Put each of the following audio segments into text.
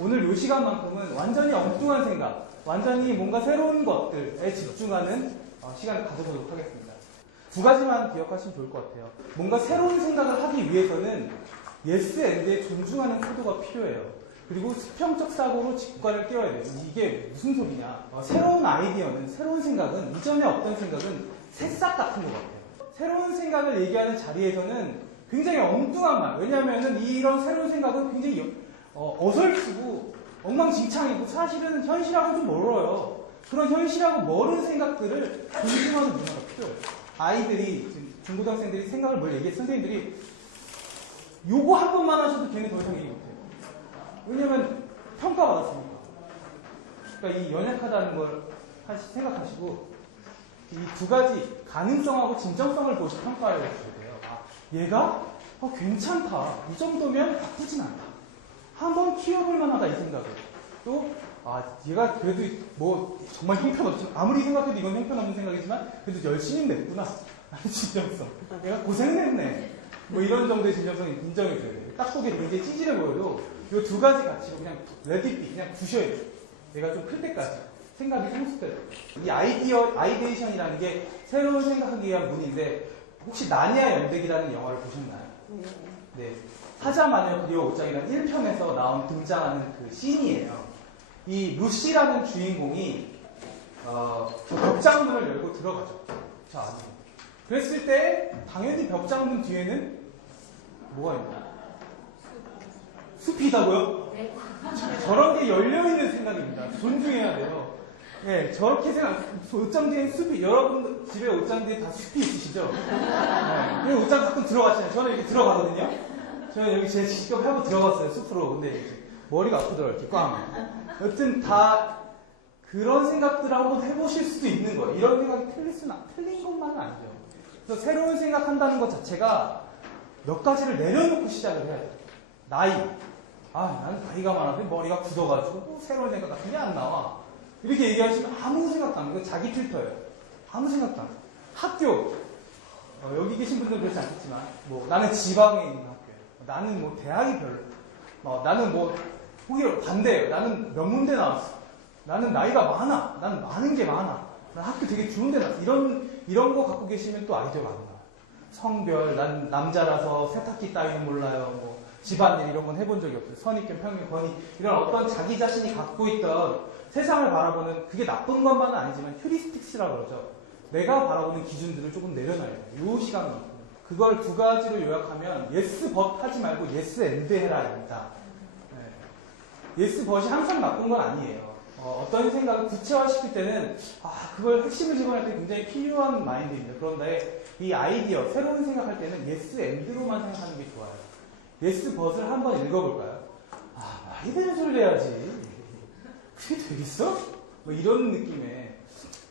오늘 이 시간만큼은 완전히 엉뚱한 생각, 완전히 뭔가 새로운 것들에 집중하는 시간을 가져보도록 하겠습니다. 두 가지만 기억하시면 좋을 것 같아요. 뭔가 새로운 생각을 하기 위해서는 yes and에 존중하는 태도가 필요해요. 그리고 수평적 사고로 직관을 깨워야 돼요. 이게 무슨 소리냐. 새로운 아이디어는, 새로운 생각은, 이전에 없던 생각은 새싹 같은 것 같아요. 새로운 생각을 얘기하는 자리에서는 굉장히 엉뚱한 말. 왜냐하면 이런 새로운 생각은 굉장히 어설프고 엉망진창이고 사실은 현실하고 좀 멀어요. 그런 현실하고 멀은 생각들을 존중하는 문화가 필요해요. 아이들이, 지금 중고등학생들이 생각을 뭘 얘기해, 선생님들이 요거 한 번만 하셔도 걔는 더 이상 얘기 못해요. 왜냐면 평가받았으니까. 그러니까 이 연약하다는 걸 생각하시고 이 두 가지 가능성하고 진정성을 보시고 평가해 주셔야 돼요. 얘가 괜찮다. 이 정도면 나쁘진 않다. 한번 키워볼 만하다 이 생각을. 또 얘가 그래도 뭐 정말 형편없지만 아무리 생각해도 이건 형편없는 생각이지만 그래도 열심히 냈구나. 라는 진정성. 얘가 고생했네. 뭐 이런 정도의 진정성이 인정해줘야 돼요. 딱 보기에 굉장히 찌질해 보여도 이 두 가지 가치로 그냥 레디비 그냥 두셔야 돼요. 얘가 좀 클 때까지. 생각이 성숙돼요. 이 아이데이션이라는 게 새로운 생각하기 위한 문인데 혹시 나니아 연대기라는 영화를 보셨나요? 네. 사자마녀 그리워 옷장이라는 1편에서 등장하는 그 씬이에요. 이 루시라는 주인공이 벽장문을 열고 들어가죠. 저 안에. 그랬을 때 당연히 벽장문 뒤에는 뭐가 있나? 숲이다고요? 네. 저런 게 열려있는 생각입니다. 존중해야 돼요. 네, 저렇게 옷장 뒤에 숲이, 여러분 집에 옷장 뒤에 다 숲이 있으시죠? 네, 옷장 가끔 들어가시나요? 저는 이렇게 들어가거든요? 저는 여기 제 직접 하고 들어갔어요, 숲으로. 근데 머리가 아프더라고요, 이렇게 꽝. 여튼 다 그런 생각들을 한번 해보실 수도 있는 거예요. 이런 생각이 틀린 것만은 아니죠. 그래서 새로운 생각한다는 것 자체가 몇 가지를 내려놓고 시작을 해야 돼요. 나이. 나는 나이가 많아서 머리가 굳어가지고 새로운 생각 같은 게 안 나와. 이렇게 얘기하시면 아무 생각도 안 해요. 자기 필터예요. 아무 생각도 안 해요. 학교. 여기 계신 분들은 그렇지 않겠지만, 나는 지방에 있는 학교예요. 나는 대학이 별로. 나는 오히려 반대예요. 나는 명문대 나왔어. 나는 나이가 많아. 나는 많은 게 많아. 난 학교 되게 좋은 데 나왔어. 이런 거 갖고 계시면 또 아이디어가 안 나와요. 성별, 난 남자라서 세탁기 따위는 몰라요. 집안일 이런 건 해본 적이 없어요. 선입견, 편견, 권위. 이런 어떤 자기 자신이 갖고 있던 세상을 바라보는 그게 나쁜 것만은 아니지만 휴리스틱스라고 그러죠. 내가 바라보는 기준들을 조금 내려놔야 돼요. 이 시간은. 그걸 두 가지로 요약하면 yes but 하지 말고 yes and 해라입니다. 네. yes but이 항상 나쁜 건 아니에요. 어떤 생각을 구체화시킬 때는 그걸 핵심을 집어낼 때 굉장히 필요한 마인드입니다. 그런데 이 아이디어, 새로운 생각할 때는 yes and로만 생각하는 게 좋아요. yes but을 한번 읽어볼까요? 말이 되는 소리를 해야지. 그게 되겠어? 이런 느낌의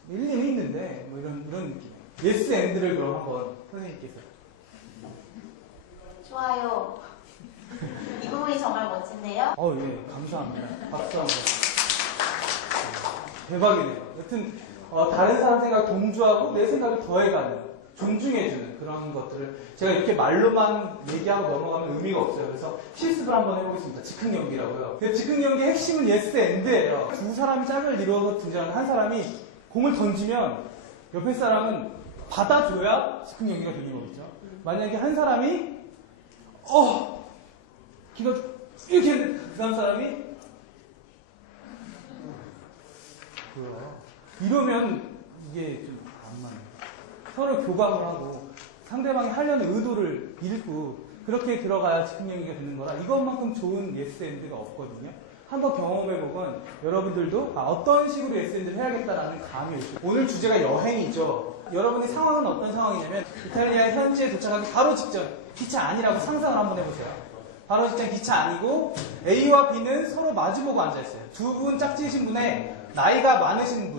일리는 있는데 이런 느낌. yes and를 그럼 한번 선생님께서. 좋아요. 이 부분이 정말 멋진데요? 예, 감사합니다. 박수 한번. 대박이네요. 여튼 다른 사람 생각 동조하고 내 생각을 더해가는, 존중해주는 그런 것들을 제가 이렇게 말로만 얘기하고 넘어가면 의미가 없어요. 그래서 실습을 한번 해보겠습니다. 즉흥 연기라고요. 즉흥 연기의 핵심은 yes and예요. 두 사람이 짝을 이루어서 등장하는 한 사람이 공을 던지면 옆에 사람은 받아줘야 즉흥 연기가 되는 거겠죠. 만약에 한 사람이 기가 이렇게 했는데 그 다음 사람이 이러면 이게 좀 안 맞아요. 서로 교감을 하고 상대방이 하려는 의도를 읽고 그렇게 들어가야 즉흥 연기가 되는 거라 이것만큼 좋은 yes and가 없거든요. 한번 경험해보면 여러분들도 어떤 식으로 yes and를 해야겠다라는 감이 오죠. 오늘 주제가 여행이죠. 여러분의 상황은 어떤 상황이냐면 이탈리아 현지에 도착하기 바로 직전, 기차 안이라고 상상을 한번 해보세요. 바로 직전 기차 아니고 A와 B는 서로 마주보고 앉아있어요. 두 분 짝지으신 분의 나이가 많으신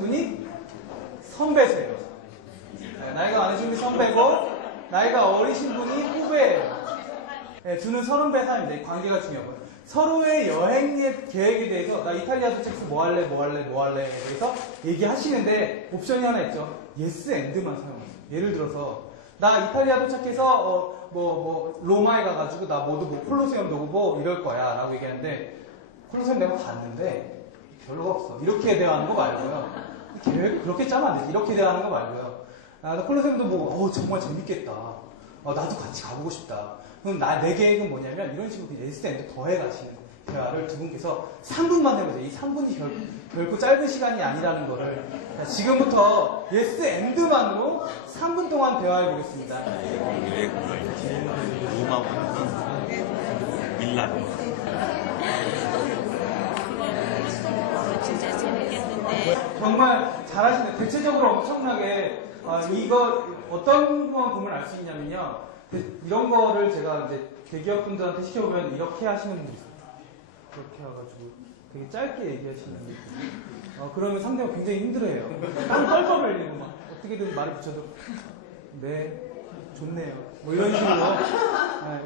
분이 선배세요. 나이가 많으신 분이 선배고 나이가 어리신 분이 후배예요. 두는 30배 사이입니다. 관계가 중요하고요. 서로의 여행 계획에 대해서 나 이탈리아 도착해서 뭐 할래에 대해서 얘기하시는데 옵션이 하나 있죠. yes and만 사용하세요. 예를 들어서 나 이탈리아 도착해서 로마에 가가지고 나 모두 콜로세움도 보고 이럴 거야 라고 얘기하는데 콜로세움 내가 봤는데 별로가 없어. 이렇게 대화하는 거 말고요. 계획 그렇게 짜면 안 되지. 이렇게 대화하는 거 말고요. 나 콜로세움도 보고 정말 재밌겠다. 나도 같이 가보고 싶다. 그럼 내 계획은 뭐냐면 이런 식으로 예스 앤드 더해 가시는 대화를 두 분께서 3분만 해보세요. 이 3분이 결코 짧은 시간이 아니라는 거를 지금부터 예스 앤드만으로 3분 동안 대화해 보겠습니다. 로마부터 밀라노. 진짜 재밌겠는데. 정말 잘하시네요. 대체적으로 엄청나게 이거 어떤 것만 보면 알 수 있냐면요. 이런 거를 제가 이제 대기업분들한테 시켜보면 이렇게 하시는 분이 있어요. 그렇게 해가지고 되게 짧게 얘기하시는 분이 그러면 상대가 굉장히 힘들어해요. 딴 뻘뻘 흘리고 막 어떻게든 말을 붙여도 네 좋네요. 뭐 이런 식으로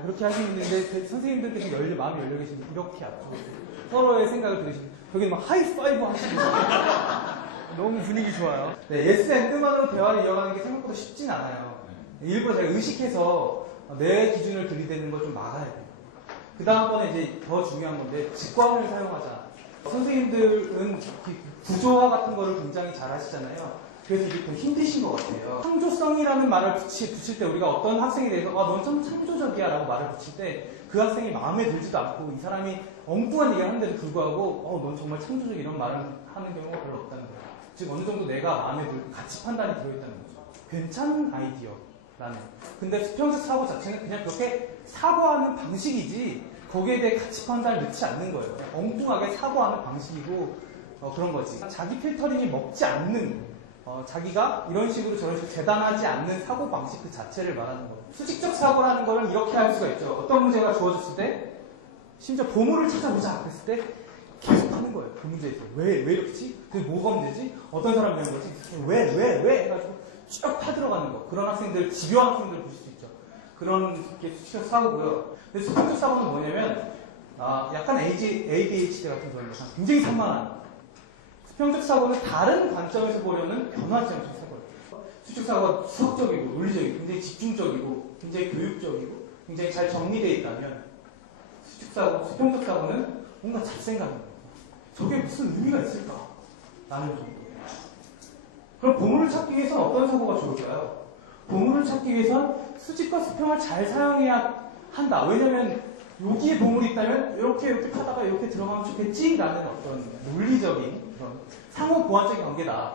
그렇게 하시는 분인데 선생님들께서 마음이 열려 계시는데 이렇게 앞으로 서로의 생각을 들으시는 여기는 막 하이파이브 하시고 너무 분위기 좋아요. 네, 예스 앤드만으로 대화를 이어가는 게 생각보다 쉽진 않아요. 일부러 제가 의식해서 내 기준을 들이대는 걸 좀 막아야 돼요. 그 다음번에 이제 더 중요한 건데 직관을 사용하자. 선생님들은 구조화 같은 거를 굉장히 잘 하시잖아요. 그래서 이게 더 힘드신 것 같아요. 창조성이라는 말을 붙일 때 우리가 어떤 학생에 대해서 넌 참 창조적이야 라고 말을 붙일 때 그 학생이 마음에 들지도 않고 이 사람이 엉뚱한 얘기를 하는데도 불구하고 넌 정말 창조적 이런 말을 하는 경우가 별로 없다는 거예요. 즉 어느 정도 내가 마음에 들고 가치 판단이 들어있다는 거죠. 괜찮은 아이디어라는. 근데 수평적 사고 자체는 그냥 그렇게 사고하는 방식이지 거기에 대해 가치 판단을 넣지 않는 거예요. 엉뚱하게 사고하는 방식이고 그런 거지. 자기 필터링이 먹지 않는 자기가 이런 식으로 저런 식으로 재단하지 않는 사고 방식 그 자체를 말하는 거예요. 수직적 사고라는 거는 이렇게 할 수가 있죠. 어떤 문제가 주어졌을 때 심지어 보물을 찾아보자 그랬을 때 계속 하는 거예요. 그 문제에서. 왜 이렇지? 그게 뭐가 문제지? 어떤 사람이 하는 거지? 왜? 해가지고 쭉 파들어가는 거. 그런 학생들, 집요한 학생들을 보실 수 있죠. 그런 게 수직적 사고고요. 근데 수평적 사고는 뭐냐면, 약간 ADHD 같은 경우는 굉장히 산만한. 수평적 사고는 다른 관점에서 보려는 변화점적 사고예요. 수직적 사고가 수학적이고, 논리적이고, 굉장히 집중적이고, 굉장히 교육적이고, 굉장히 잘 정리되어 있다면, 수평적 사고는 뭔가 잡생각인 거예요. 저게 무슨 의미가 있을까? 라는 정도. 그럼 보물을 찾기 위해서는 어떤 사고가 좋을까요? 보물을 찾기 위해서는 수직과 수평을 잘 사용해야 한다. 왜냐면 여기에 보물이 있다면 이렇게 파다가 이렇게 들어가면 좋겠지? 라는 어떤 논리적인 그런 상호 보완적인 관계다.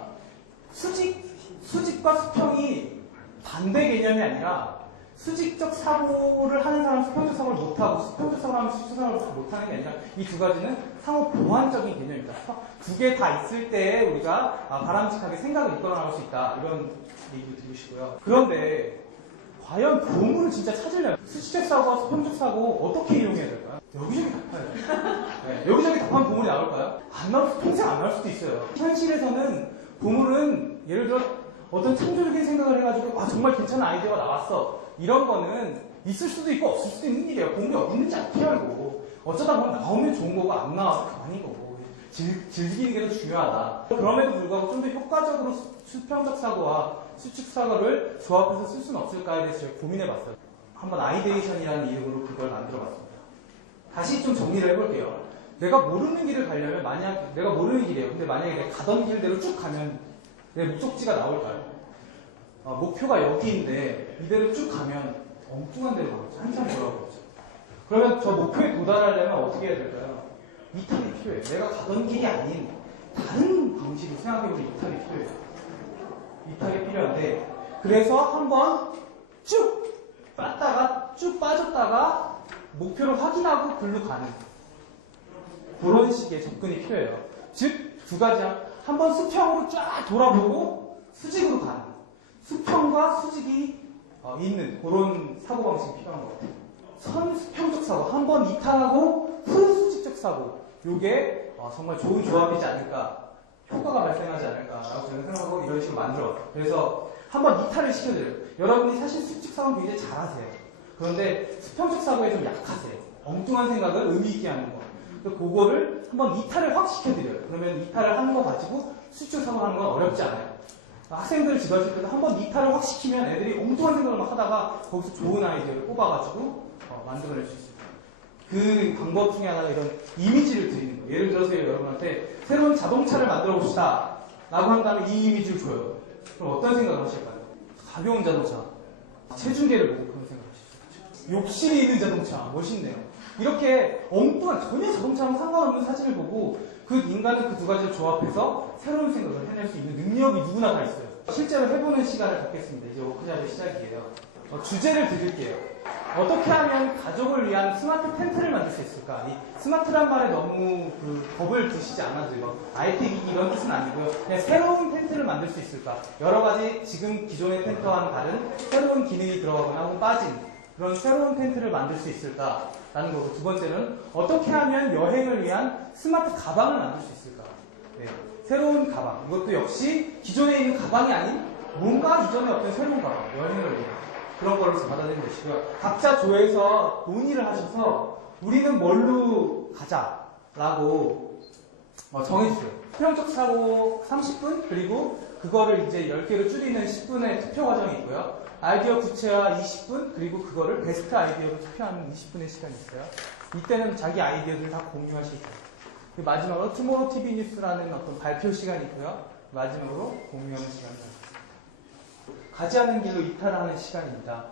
수직과 수평이 반대 개념이 아니라 수직적 사고를 하는 사람은 수평적 사고를 못하고 수평적 사고를 하면 수직적 사고를 못하는 게 아니라 이 두 가지는 상호 보완적인 개념입니다. 두 개 다 있을 때 우리가 바람직하게 생각을 이끌어 나갈 수 있다. 이런 얘기도 들으시고요. 그런데 과연 보물을 진짜 찾으려면 수직적 사고와 수평적 사고 어떻게 이용해야 될까요? 여기저기 답해야 돼요. 네, 여기저기 답하면 보물이 나올까요? 평생 안 나올 수도 있어요. 현실에서는 보물은 예를 들어 어떤 창조적인 생각을 해가지고 정말 괜찮은 아이디어가 나왔어. 이런 거는 있을 수도 있고 없을 수도 있는 일이에요. 보물이 어디 있는지 어떻게 알고. 어쩌다 보면 나오면 좋은 거고 안 나와서 가만히 거고. 즐기는 게 더 중요하다. 그럼에도 불구하고 좀 더 효과적으로 수평적 사고와 수직 사고를 조합해서 쓸 수는 없을까에 대해서 제가 고민해봤어요. 한번 아이데이션이라는 이름으로 그걸 만들어봤습니다. 다시 좀 정리를 해볼게요. 내가 모르는 길을 가려면 내가 모르는 길이에요. 근데 만약에 내가 가던 길대로 쭉 가면 내 목적지가 나올까요? 목표가 여기인데 이대로 쭉 가면 엉뚱한 데로 가겠죠. 한참 돌아오겠죠. 그러면 저 목표에 도달하려면 어떻게 해야 될까요? 이탈이 필요해요. 내가 가던 길이 아닌 다른 방식으로 생각해보면 이탈이 필요해요. 이탈이 필요한데 그래서 한번 쭉 빠졌다가 쭉 빠졌다가 목표를 확인하고 글로 가는 그런 식의 접근이 필요해요. 즉 두 가지야. 한번 수평으로 쫙 돌아보고 수직으로 가는 수평과 수직이 있는 그런 사고방식이 필요한 것 같아요. 선수평적 사고, 한번 이탈하고 후수직적 사고 이게 정말 좋은 조합이지 않을까, 효과가 발생하지 않을까라고 저는 생각하고 이런 식으로 만들어봤어요. 그래서 한번 이탈을 시켜드려요. 여러분이 사실 수직 사고는 굉장히 잘하세요. 그런데 수평적 사고에 좀 약하세요. 엉뚱한 생각을 의미 있게 하는 거. 그거를 한번 이탈을 확 시켜드려요. 그러면 이탈을 하는 거 가지고 수직 사고 하는 건 어렵지 않아요. 학생들 집어줄 때도 한번 이탈을 확 시키면 애들이 엉뚱한 생각을 막 하다가 거기서 좋은 아이디어를 뽑아가지고 만들어낼 수 있어요. 그 방법 중에 하나가 이런 이미지를 드리는 거예요. 예를 들어서 여러분한테 새로운 자동차를 만들어 봅시다 라고 한 다음에 이 이미지를 줘요. 그럼 어떤 생각을 하실까요? 가벼운 자동차, 체중계를 보고 그런 생각을 하시죠. 욕실이 있는 자동차, 멋있네요. 이렇게 엉뚱한 전혀 자동차랑 상관없는 사진을 보고 그 인간은 그 두 가지를 조합해서 새로운 생각을 해낼 수 있는 능력이 누구나 다 있어요. 실제로 해보는 시간을 갖겠습니다. 이제 워크샵의 시작이에요. 주제를 드릴게요. 어떻게 하면 가족을 위한 스마트 텐트를 만들 수 있을까? 이 스마트란 말에 너무 겁을 드시지 않아도 이거 IT 이런 뜻은 아니고요. 그냥 새로운 텐트를 만들 수 있을까? 여러 가지 지금 기존의 텐트와는 다른 새로운 기능이 들어가거나 혹은 빠진 그런 새로운 텐트를 만들 수 있을까? 라는 거고, 두 번째는 어떻게 하면 여행을 위한 스마트 가방을 만들 수 있을까? 네, 새로운 가방. 이것도 역시 기존에 있는 가방이 아닌 뭔가 이전에 어떤 새로운 가방, 여행을 위한 그런 거를 받아들이는 것이고요. 각자 조에서 논의를 하셔서 우리는 뭘로 가자라고 정해주세요. 수평적 사고 30분, 그리고 그거를 이제 10개로 줄이는 10분의 투표 과정이 있고요. 아이디어 구체화 20분, 그리고 그거를 베스트 아이디어로 투표하는 20분의 시간이 있어요. 이때는 자기 아이디어를 다 공유하실 거예요. 마지막으로 투모로우 TV 뉴스라는 어떤 발표 시간이 있고요. 마지막으로 공유하는 시간이 있어요. 가지 않은 길로 이탈하는 시간입니다.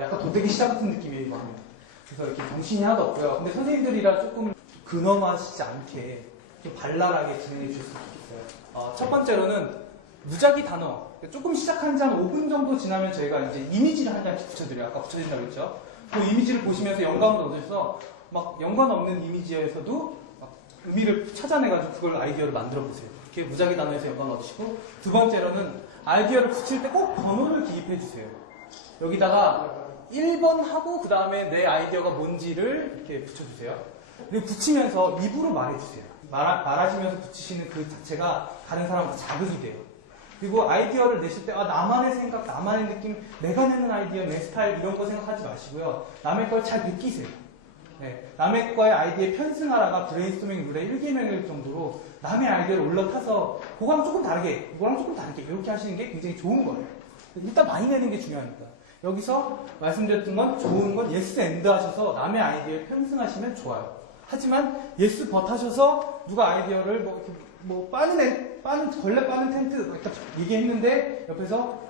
약간 도대기 시작 같은 느낌이기도 합니다. 그래서 이렇게 정신이 하나도 없고요. 근데 선생님들이라 조금 근엄하시지 않게 좀 발랄하게 진행해 주셨으면 좋겠어요. 첫 번째로는 무작위 단어. 조금 시작한 지 한 5분 정도 지나면 저희가 이제 이미지를 한 장씩 붙여드려요. 아까 붙여드린다고 했죠. 그 이미지를 보시면서 영감을 얻으셔서 막 연관 없는 이미지에서도 막 의미를 찾아내가지고 그걸 아이디어를 만들어 보세요. 이렇게 무작위 단어에서 영감을 얻으시고, 두 번째로는 아이디어를 붙일 때 꼭 번호를 기입해 주세요. 여기다가 1번 하고 그 다음에 내 아이디어가 뭔지를 이렇게 붙여주세요. 그리고 붙이면서 입으로 말해주세요. 말하시면서 붙이시는 그 자체가 다른 사람한테 자극이 돼요. 그리고 아이디어를 내실 때 나만의 생각, 나만의 느낌, 내가 내는 아이디어, 내 스타일 이런 거 생각하지 마시고요. 남의 걸 잘 느끼세요. 네, 남의 거의 아이디어에 편승하라가 브레인스토밍 룰의 1기명일 정도로 남의 아이디어를 올라타서 그거랑 조금 다르게, 이거랑 조금 다르게 이렇게 하시는 게 굉장히 좋은 거예요. 일단 많이 내는 게 중요하니까. 여기서 말씀드렸던 건 좋은 건 yes and 하셔서 남의 아이디어에 편승하시면 좋아요. 하지만 yes but 하셔서 누가 아이디어를 걸레 빠는 텐트 이렇게 얘기했는데 옆에서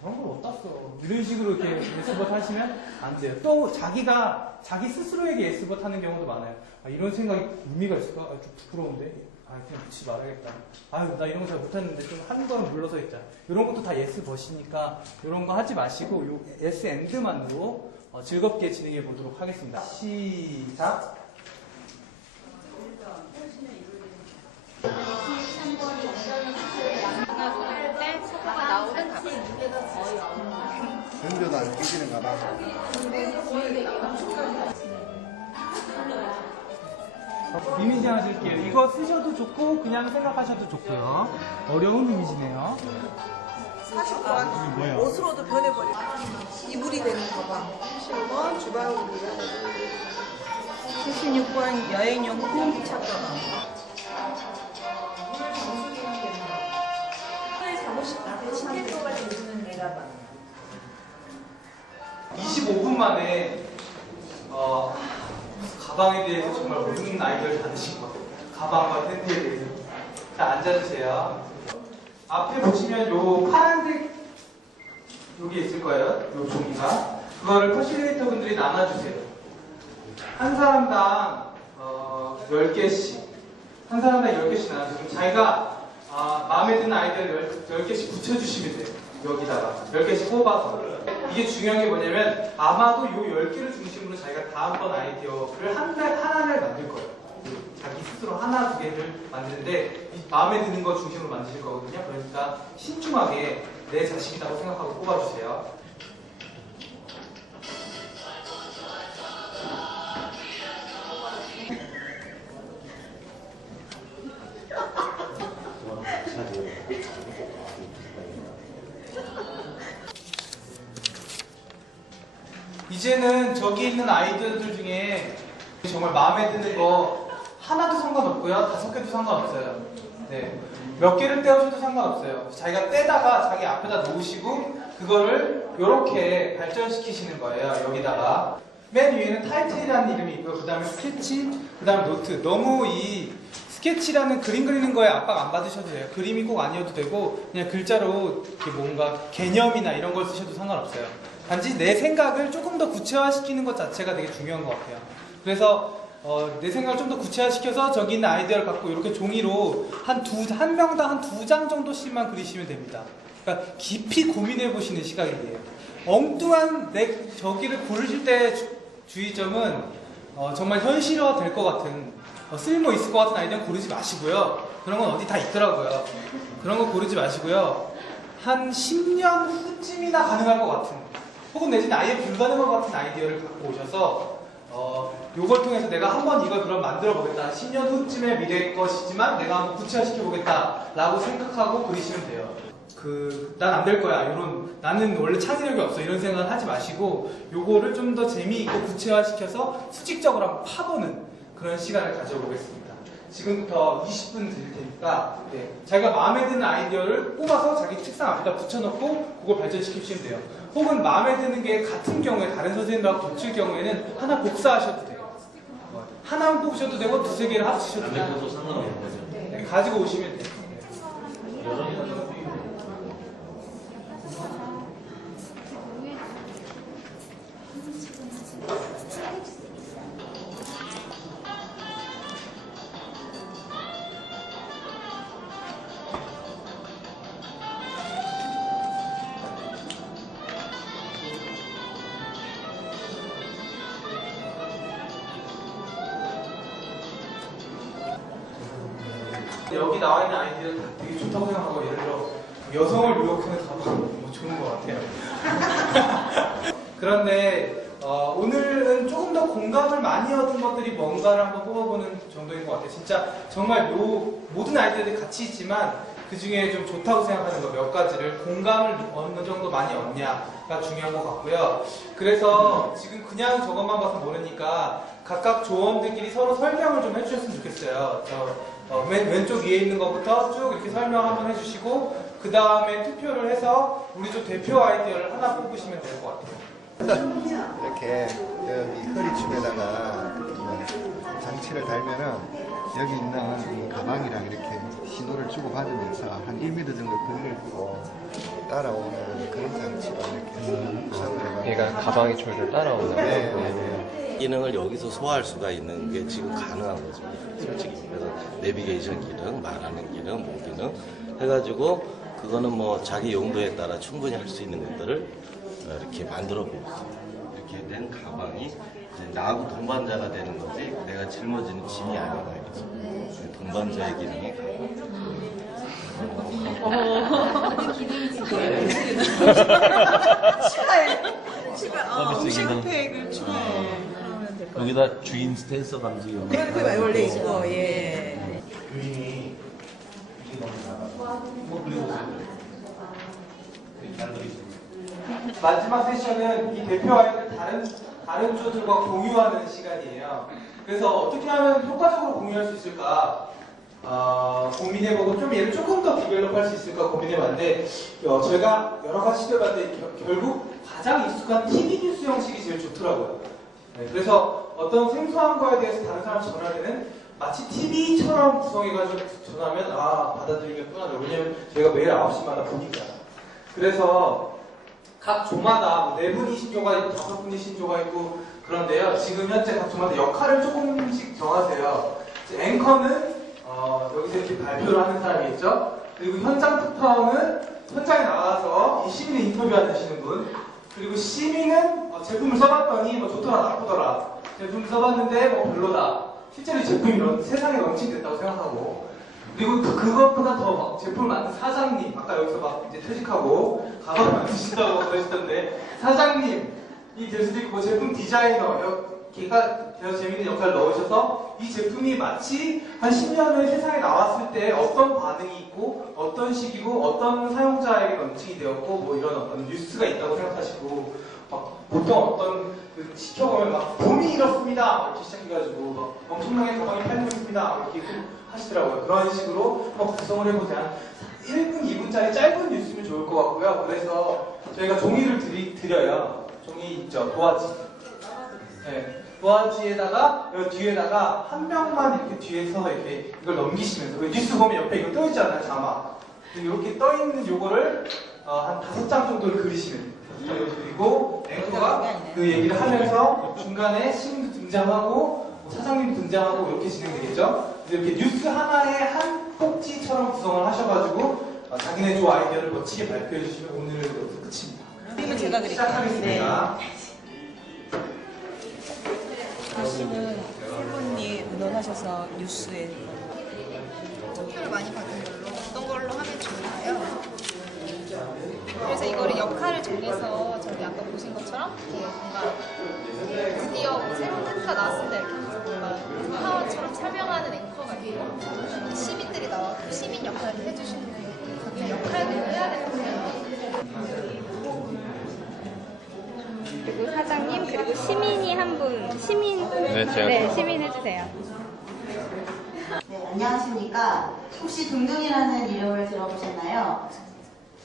저런 걸 어디다 써? 이런 식으로 이렇게 yes but 하시면 안 돼요. 또 자기 스스로에게 yes but 하는 경우도 많아요. 이런 생각이 의미가 있을까? 좀 부끄러운데. 그냥 붙이지 말아야겠다. 나 이런 거 잘 못했는데 좀 한 걸음 물러서 있자. 이런 것도 다 yes but이니까 이런 거 하지 마시고 요 yes and만으로 즐겁게 진행해 보도록 하겠습니다. 시작. 연료도 안 끼지는 가방. 이미지 하나 줄게요. 이거 쓰셔도 좋고 그냥 생각하셔도 좋고요. 어려운 이미지네요. 40번 옷으로도 변해버리고 이불이 되는 가방. 70번 주방으로 밀어내고 76번 여행용품 착가방. 잠옷이 나한테 신경도가 주는 내가방. 25분 만에 가방에 대해서 정말 모든 아이디어를 다 드신 것 같아요. 가방과 텐트에 대해서. 자, 앉아주세요. 앞에 보시면 요 파란색 여기 있을 거예요. 요 종이가. 그거를 퍼실리테이터 분들이 나눠주세요. 한 사람당 10개씩. 한 사람당 10개씩 나눠주세요. 자기가 마음에 드는 아이디어를 10개씩 붙여주시면 돼요. 여기다가 10개씩 뽑아서. 이게 중요한 게 뭐냐면 아마도 요 10개를 중심으로 자기가 다음번 아이디어를 하나를 만들 거예요. 자기 스스로 하나, 두 개를 만드는데 마음에 드는 거 중심으로 만드실 거거든요. 그러니까 신중하게 내 자식이라고 생각하고 뽑아주세요. 이제는 저기 있는 아이디어들 중에 정말 마음에 드는 거 하나도 상관없고요. 5개도 상관없어요. 네. 몇 개를 떼어줘도 상관없어요. 자기가 떼다가 자기 앞에다 놓으시고 그거를 이렇게 발전시키시는 거예요. 여기다가 맨 위에는 타이틀이라는 이름이 있고요. 그 다음에 스케치, 그 다음에 노트. 너무 이 스케치라는 그림 그리는 거에 압박 안 받으셔도 돼요. 그림이 꼭 아니어도 되고 그냥 글자로 이렇게 뭔가 개념이나 이런 걸 쓰셔도 상관없어요. 단지 내 생각을 조금 더 구체화시키는 것 자체가 되게 중요한 것 같아요. 그래서 내 생각을 좀 더 구체화시켜서 저기 있는 아이디어를 갖고 이렇게 종이로 한 명당 한 2장 정도씩만 그리시면 됩니다. 그러니까 깊이 고민해 보시는 시각이에요. 엉뚱한 저기를 고르실 때 주의점은 정말 현실화 될 것 같은 쓸모 있을 것 같은 아이디어는 고르지 마시고요. 그런 건 어디 다 있더라고요. 그런 거 고르지 마시고요. 한 10년 후쯤이나 가능할 것 같은 혹은 내지는 아예 불가능할 것 같은 아이디어를 갖고 오셔서 요걸 통해서 내가 한번 이걸 그럼 만들어 보겠다. 10년 후쯤의 미래의 것이지만 내가 한번 구체화시켜 보겠다 라고 생각하고 그리시면 돼요. 난 안 될 거야. 나는 원래 창의력이 없어. 이런 생각을 하지 마시고 요거를 좀 더 재미있고 구체화시켜서 수직적으로 한번 파보는 그런 시간을 가져보겠습니다. 지금부터 20분 드릴 테니까 자기가 마음에 드는 아이디어를 뽑아서 자기 책상 앞에다 붙여놓고 그걸 발전시키시면 돼요. 혹은 마음에 드는 게 같은 경우에 다른 선생님들하고 겹칠 경우에는 하나 복사하셔도 돼요. 하나만 뽑으셔도 되고 두세 개를 합치셔도 되고 상관없는 거죠. 가지고 오시면 돼요. 여기 나와 있는 아이디어는 되게 좋다고 생각하고 예를 들어 여성을 유혹하는 가방 뭐 좋은 것 같아요. 그런데 오늘은 조금 더 공감을 많이 얻은 것들이 뭔가를 한번 뽑아보는 정도인 것 같아요. 진짜 정말 모든 아이디어들이 같이 있지만 그 중에 좀 좋다고 생각하는 거 몇 가지를 공감을 어느 정도 많이 얻냐가 중요한 것 같고요. 그래서 지금 그냥 저것만 봐서 모르니까 각각 조원들끼리 서로 설명을 좀 해주셨으면 좋겠어요. 맨 왼쪽 위에 있는 것부터 쭉 이렇게 설명 한번 해주시고 그 다음에 투표를 해서 우리 좀 대표 아이디어를 하나 뽑으시면 될 것 같아요. 이렇게 여기 허리춤에다가 장치를 달면은 여기 있는 이 가방이랑 이렇게 신호를 주고받으면서 한 1m 정도 걸리고 따라오는 그런 장치로 이렇게 구성을 해봤는데 얘가 가방의 줄을 따라오는 네. 기능을 여기서 소화할 수가 있는 게 지금 가능한 거죠. 솔직히. 그래서 내비게이션 기능, 말하는 기능, 뭐 기능 해가지고 그거는 뭐 자기 용도에 따라 충분히 할 수 있는 것들을 이렇게 만들어 보고 있어요. 이렇게 된 가방이 이제 나하고 동반자가 되는 거지 내가 짊어지는 짐이 아닌 거죠. 동반자의 기능이 슈퍼팩을 추가해. 여기다 주인 스탠서 감지 그래 원래 있고 예. 그림이 이게 너무 작아서 뭐 그려보세요. 잘 그리죠. 마지막 세션은 이 대표 아이들 다른 조들과 공유하는 시간이에요. 그래서 어떻게 하면 효과적으로 공유할 수 있을까 고민해보고 좀 얘를 조금 더 디벨롭할 수 있을까 고민해봤는데 제가 여러 가지 시도해봤는데 결국 가장 익숙한 TV 뉴스 형식이 제일 좋더라고요. 그래서 어떤 생소한 거에 대해서 다른 사람 전화하면은 마치 TV처럼 구성해가지고 전화하면 받아들이겠구나. 왜냐면 저희가 매일 9시마다 보니까. 그래서 각 조마다 4분이 신조가 있고 5분이 신조가 있고 그런데요. 지금 현재 각 조마다 역할을 조금씩 정하세요. 앵커는 여기서 이렇게 발표를 하는 사람이 있죠. 그리고 현장 특파원은 현장에 나가서 이 시민을 인터뷰하시는 분. 그리고 시민은 제품을 써봤더니 뭐 좋더라 나쁘더라. 제품을 써봤는데 뭐 별로다. 실제로 이 제품이 세상에 런칭됐다고 생각하고. 그리고 그것보다 더 막 제품을 만든 사장님, 아까 여기서 막 이제 퇴직하고 가방 만드신다고 그러시던데 사장님이 될 수도 있고 뭐 제품 디자이너, 걔가 되어서 재밌는 역할을 넣으셔서 이 제품이 마치 한 10년 후에 세상에 나왔을 때 어떤 반응이 있고 어떤 식이고 어떤 사용자에게 런칭이 되었고 뭐 이런 어떤 뉴스가 있다고 생각하시고 막 보통 어떤 시켜보면 막 봄이 이렇습니다 이렇게 시작해가지고 막 엄청나게 가방이 팔리고 있습니다 하겠습니다. 이렇게 하시더라고요. 그런 식으로 한번 구성을 해보자. 1분, 2분짜리 짧은 뉴스면 좋을 것 같고요. 그래서 저희가 종이를 드려요. 종이 있죠, 도화지. 네. 도화지에다가 여기 뒤에다가 한 명만 이렇게 뒤에서 이렇게 이걸 넘기시면서 뉴스 보면 옆에 이거 떠 있잖아요, 자막. 이렇게 떠 있는 요거를 한 5장 정도를 그리시면 돼요. 그리고 앵커가 그 얘기를 하면서 중간에 시민도 등장하고 뭐 사장님도 등장하고 이렇게 진행되겠죠. 이렇게 뉴스 하나에 한 꼭지처럼 구성을 하셔가지고 자기네 조 아이디어를 멋지게 발표해 주시면 오늘 여기서 끝입니다. 그림은 제가 그릴게요. 시작하겠습니다. 다시는 세 분이 의논하셔서 뉴스에 투표를 많이 받은 걸로 어떤 걸로 하면 좋을까요? 그래서 이거를 역할을 정해서 저기 아까 보신 것처럼 이렇게 뭔가 드디어 뭐 새로운 앵커가 나왔습니다 이렇게 해서 뭔가 파워처럼 설명하는 앵커가 있고 시민들이 나와서 시민 역할을 해주시는 그 역할들을 해야 되는데요. 그리고 사장님 그리고 시민이 한 분 시민 시민 해주세요. 네, 안녕하십니까. 혹시 둥둥이라는 이름을 들어보셨나요?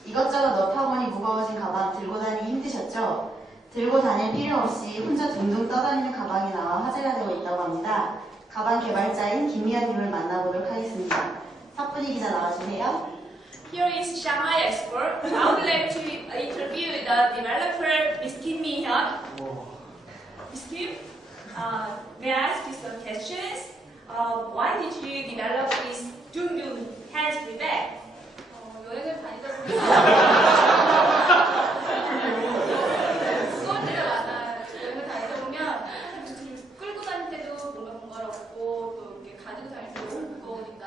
이것저것 넣다보니 무거워진 가방 들고 다니기 힘드셨죠? 들고 다닐 필요 없이 혼자 둥둥 떠다니는 가방이 나와 화제가 되고 있다고 합니다. 가방 개발자인 김미연님을 만나보도록 하겠습니다. 석분희 기자 나와주세요. Here is Shanghai expert. I would like to interview the developer, Ms. Kim Mi-hyun. Ms. Kim, may I ask you some questions? Why did you develop this Dung-Dung hands-free bag? 여행을 다니다 보면 무거울 때가 많아요. 여행을 다니다 보면 끌고 다닐 때도 뭔가 번거롭고 또 이렇게 가지고 다닐 때도 너무 무거우니까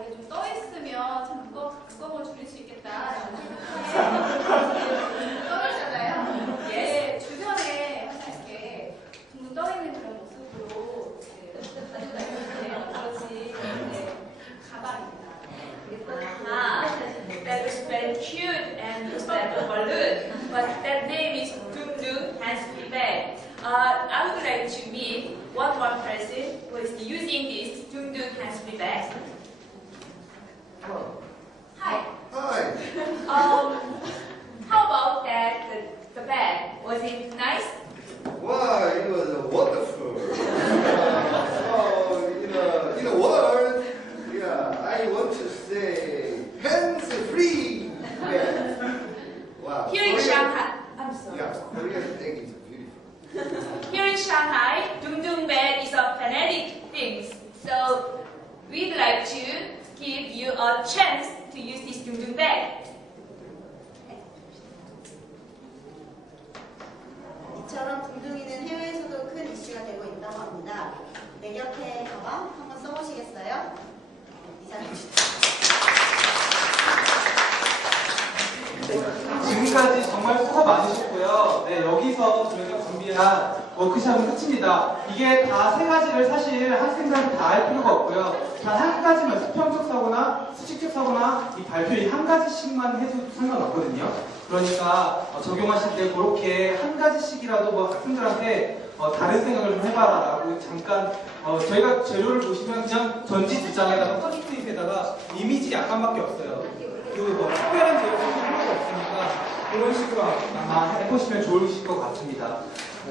이게 좀 떠 있으면 참 무거움을 줄일 수 있겠다라는 생각에 떠있잖아요. 예, 주변에 항상 이렇게 둥둥 떠 있는 그런 모습으로 가지고 다니는데 그렇지 가방입니다. That is very cute and looks like a balloon, but that name is Dung Dung hands-free bag. I would like to meet one more person who is using this Dung Dung hands-free bag. Hi. Hi. How about that the bag? Was it nice? Wow, it was wonderful. So, in a word, I want to say hands-free. Yeah. Wow. Here in Shanghai, I'm sorry. Yeah, Korean thing is beautiful. Here in Shanghai, Dung Dung bag is a fanatic thing. So we'd like to give you a chance to use this Dung Dung bag. 이처럼 둥둥이는 해외에서도 큰 이슈가 되고 있다고 합니다. 내 곁에 가방 한번 써보시겠어요? 이상해 주세요. 지금까지 정말 수고 많으셨고요. 네, 여기서 저희가 준비한 워크숍은 끝입니다. 이게 다 세 가지를 사실 학생들한테 다 할 필요가 없고요. 단 한 가지만 수평적 사고나 수직적 사고나 이 발표 이 한 가지씩만 해도 상관없거든요. 그러니까 적용하실 때 그렇게 한 가지씩이라도 뭐 학생들한테 다른 생각을 좀 해봐라 라고 잠깐 저희가 재료를 보시면 그냥 전지 두 장에다가 포스트잇에다가 이미지 약간밖에 없어요. 뭐 특별한 재료가 필요가 없으니까 그런 식으로 아마 해보시면 좋으실 것 같습니다.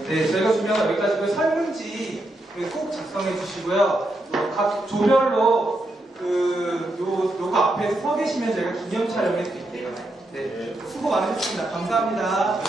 네, 저희가 준비한 여기까지고요. 설문지 꼭 작성해 주시고요. 각 조별로 요거 앞에 서 계시면 제가 기념 촬영해 드릴게요. 네, 수고 많으셨습니다. 감사합니다.